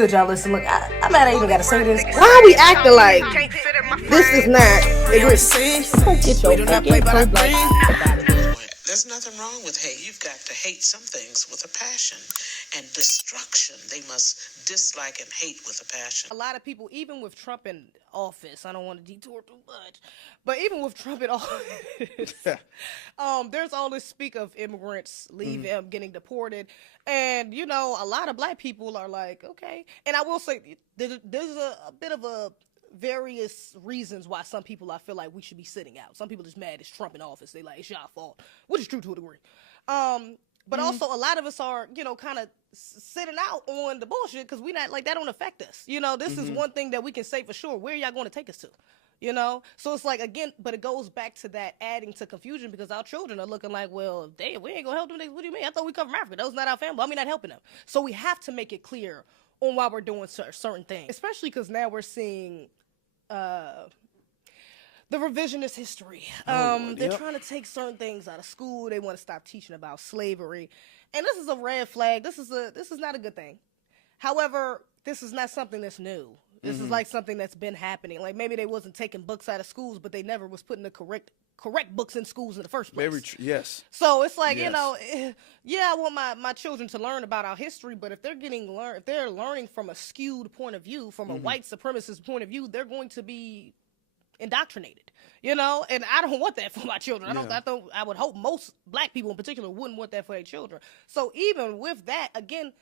good, y'all? Listen, look, I'm mad I even gotta say this. Why are we acting like this is not agree? Don't get your fucking pro black out of here. There's nothing wrong with hate. You've got to hate some things with a passion. And destruction, they must dislike and hate with a passion. A lot of people, even with Trump in office, I don't want to detour too much, but even with Trump in office, there's all this speak of immigrants leaving, getting deported. And, you know, a lot of black people are like, okay. And I will say, there's a bit of a various reasons why some people, I feel like we should be sitting out. Some people just mad it's Trump in office. They like, it's y'all fault, which is true to a degree. But also a lot of us are, you know, kind of sitting out on the bullshit because we not like that don't affect us. You know, this is one thing that we can say for sure. Where are y'all going to take us to? You know, so it's like, again, but it goes back to that adding to confusion because our children are looking like, well, damn, we ain't gonna help them. What do you mean? I thought we come from Africa. That was not our family. I mean, not helping them. So we have to make it clear on why we're doing certain things, especially because now we're seeing the revisionist history. They're trying to take certain things out of school. They want to stop teaching about slavery. And this is a red flag. This is not a good thing. However, this is not something that's new. This is like something that's been happening. Like maybe they wasn't taking books out of schools, but they never was putting the correct books in schools in the first place. Very true. Yes. So it's like, you know, yeah, I want my children to learn about our history, but if they're if they're learning from a skewed point of view, from a white supremacist point of view, they're going to be indoctrinated, you know, and I don't want that for my children. I would hope most black people in particular wouldn't want that for their children. So even with that, again,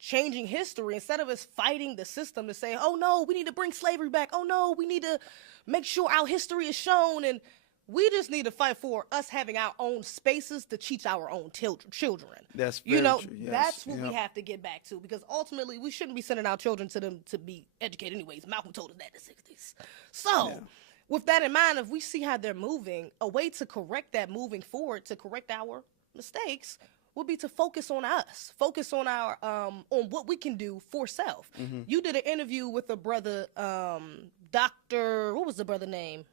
changing history, instead of us fighting the system to say, oh no, we need to bring slavery back. Oh no, we need to make sure our history is shown. And we just need to fight for us having our own spaces to teach our own children. That's very true. Yes. That's what we have to get back to, because ultimately we shouldn't be sending our children to them to be educated anyways. Malcolm told us that in the 60s. So with that in mind, if we see how they're moving, a way to correct that moving forward, to correct our mistakes, would be to focus on us, focus on our on what we can do for self. You did an interview with a brother, Dr. What was the brother name?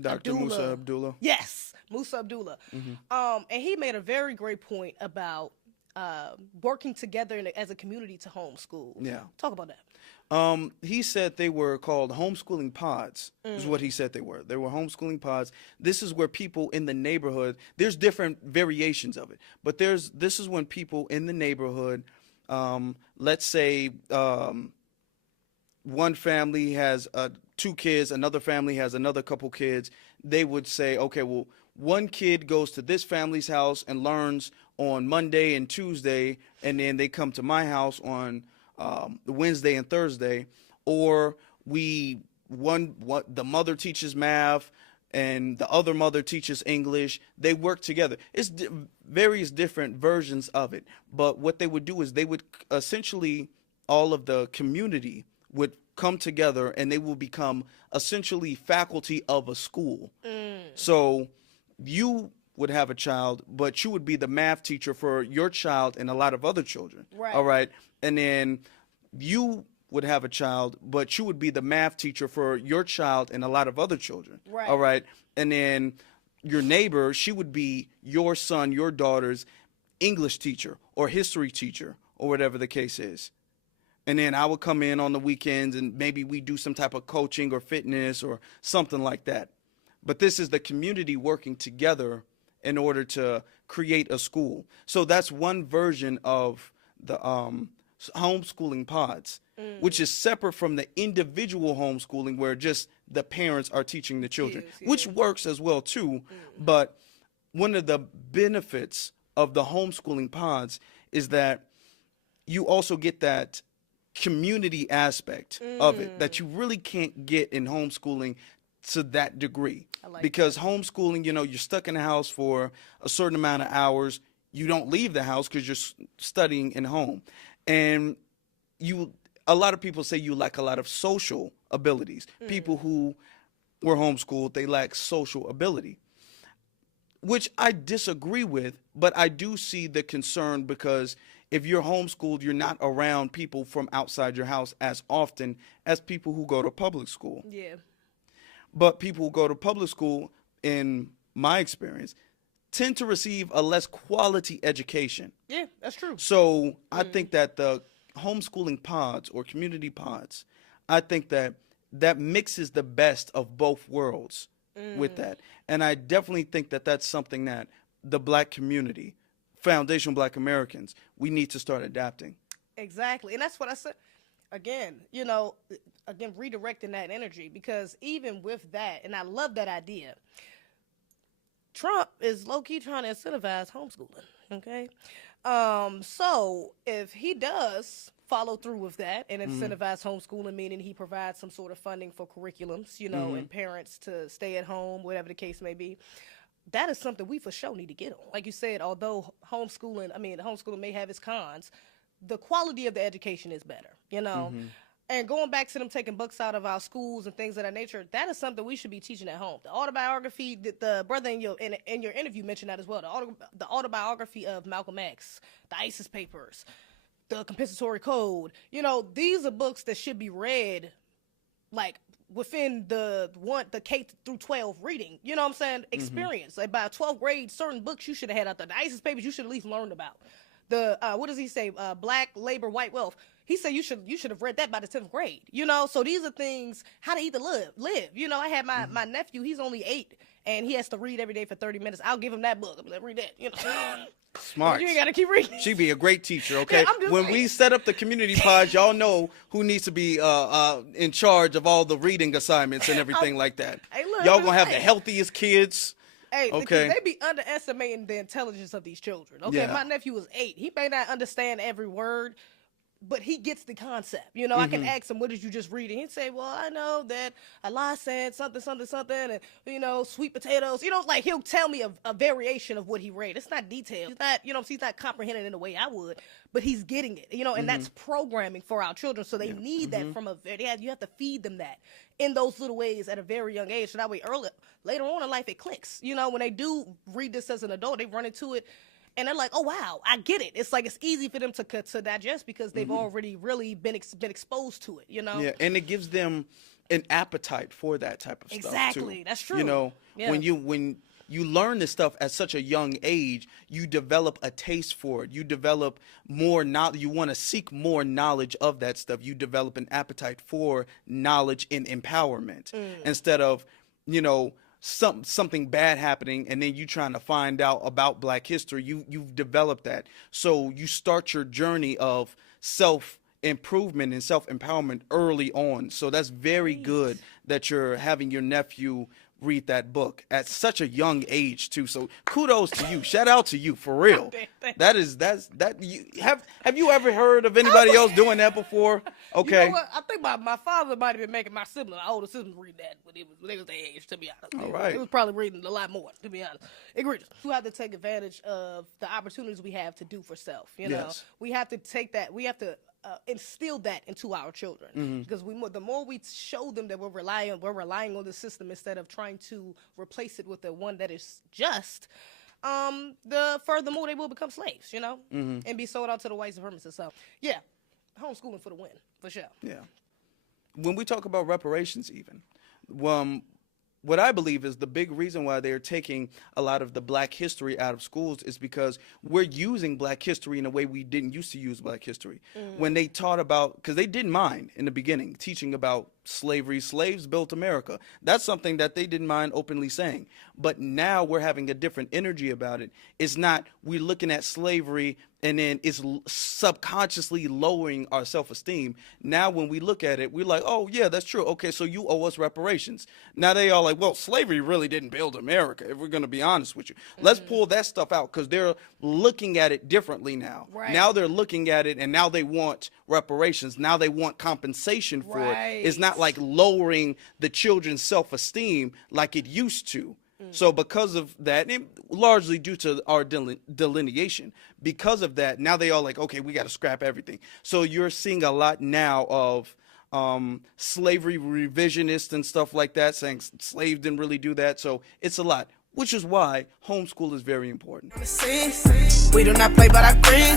Dr. Musa Abdullah. Yes, Musa Abdullah. And he made a very great point about working together as a community to homeschool. Yeah. Talk about that. He said they were called homeschooling pods, is what he said they were. They were homeschooling pods. This is where people in the neighborhood, there's different variations of it, but this is when people in the neighborhood, let's say one family has 2 kids, another family has another couple kids, they would say, okay, well, one kid goes to this family's house and learns on Monday and Tuesday, and then they come to my house on Wednesday and Thursday, or the mother teaches math and the other mother teaches English. They work together. It's various different versions of it. But what they would do is they would essentially, all of the community would come together and they will become essentially faculty of a school. So you would have a child, but you would be the math teacher for your child and a lot of other children. Right. All right. And then you would have a child, but you would be the math teacher for your child and a lot of other children. Right. All right. And then your neighbor, she would be your son, your daughter's English teacher or history teacher or whatever the case is. And then I would come in on the weekends and maybe we do some type of coaching or fitness or something like that. But this is the community working together in order to create a school. So that's one version of the homeschooling pods, which is separate from the individual homeschooling where just the parents are teaching the children, which works as well too. But one of the benefits of the homeschooling pods is that you also get that community aspect of it that you really can't get in homeschooling to that degree. Because homeschooling, you know, you're stuck in the house for a certain amount of hours. You don't leave the house because you're studying in home. And a lot of people say you lack a lot of social abilities. People who were homeschooled, they lack social ability, which I disagree with, but I do see the concern because if you're homeschooled, you're not around people from outside your house as often as people who go to public school. Yeah. But people who go to public school, in my experience, tend to receive a less quality education. Yeah, that's true. So I think that the homeschooling pods or community pods, I think that mixes the best of both worlds with that. And I definitely think that that's something that the Black community, foundational Black Americans, we need to start adapting. Exactly. And that's what I said. Again, redirecting that energy, because even with that, and I love that idea, Trump is low-key trying to incentivize homeschooling, okay? So if he does follow through with that and incentivize homeschooling, meaning he provides some sort of funding for curriculums, and parents to stay at home, whatever the case may be, that is something we for sure need to get on. Like you said, although homeschooling may have its cons, the quality of the education is better, And going back to them taking books out of our schools and things of that nature, that is something we should be teaching at home. The autobiography, the brother in your interview mentioned that as well. The autobiography of Malcolm X, the ISIS Papers, the Compensatory Code. These are books that should be read, like, within the K through 12 reading, experience. Like by 12th grade, certain books you should have had out there. The ISIS Papers you should at least learned about. The what does he say? Black labor, white wealth. He said you should have read that by the 10th grade. So these are things, how to either live. I had my nephew, he's only 8, and he has to read every day for 30 minutes. I'll give him that book. I'm like, read that. Smart. You ain't gotta keep reading. She'd be a great teacher, okay? Yeah, when we set up the community pods, y'all know who needs to be in charge of all the reading assignments and everything like that. Hey, look, y'all gonna have the healthiest kids. Hey, okay. They be underestimating the intelligence of these children. Okay, Yeah. My nephew was 8. He may not understand every word, but he gets the concept. I can ask him, what did you just read? And he'd say, well, I know that Allah said something, something, something, and, sweet potatoes. Like he'll tell me a variation of what he read. It's not detailed. He's not, he's not comprehending in the way I would, but he's getting it, and that's programming for our children. So they need that from you have to feed them that in those little ways at a very young age. So that way later on in life, it clicks. When they do read this as an adult, they run into it. And they're like, oh, wow, I get it. It's like it's easy for them to digest because they've already really been exposed to it, Yeah, and it gives them an appetite for that type of stuff, Exactly, too. That's true. When you learn this stuff at such a young age, you develop a taste for it. You develop more knowledge. You want to seek more knowledge of that stuff. You develop an appetite for knowledge and empowerment instead of, something bad happening and then you trying to find out about Black history. You've developed that. So you start your journey of self-improvement and self-empowerment early on. So that's very good that you're having your nephew read that book at such a young age too. So kudos to you. Shout out to you for real. Have you ever heard of anybody else doing that before? Okay. You know what? I think my father might have been making my older siblings read that when they was their age, to be honest. All right. He was probably reading a lot more, to be honest. Egregious. We have to take advantage of the opportunities we have to do for self. Yes. We have to take that. We have to instill that into our children, because the more we show them that we're relying on the system instead of trying to replace it with the one that is just, the furthermore they will become slaves, and be sold out to the white supremacists. So yeah, homeschooling for the win, for sure. Yeah. When we talk about reparations, even, what I believe is the big reason why they're taking a lot of the Black history out of schools is because we're using Black history in a way we didn't used to use Black history. When they taught about, because they didn't mind in the beginning teaching about slavery, slaves built America. That's something that they didn't mind openly saying. But now we're having a different energy about it. It's not, we're looking at slavery and then it's subconsciously lowering our self-esteem. Now when we look at it, we're like, oh yeah, that's true. Okay, so you owe us reparations. Now they are like, well, slavery really didn't build America, if we're going to be honest with you. Let's pull that stuff out, because they're looking at it differently now. Right. Now they're looking at it and now they want reparations. Now they want compensation for it. It's not like lowering the children's self-esteem like it used to. So because of that, and largely due to our delineation, because of that, now they all like, okay, we got to scrap everything. So you're seeing a lot now of slavery revisionists and stuff like that, saying slaves didn't really do that. So it's a lot, which is why homeschool is very important. We do not play but I green.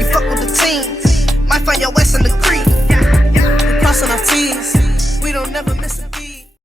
You fuck with the team, might find your West in the creek. We crossing our T's, we don't never miss a beat.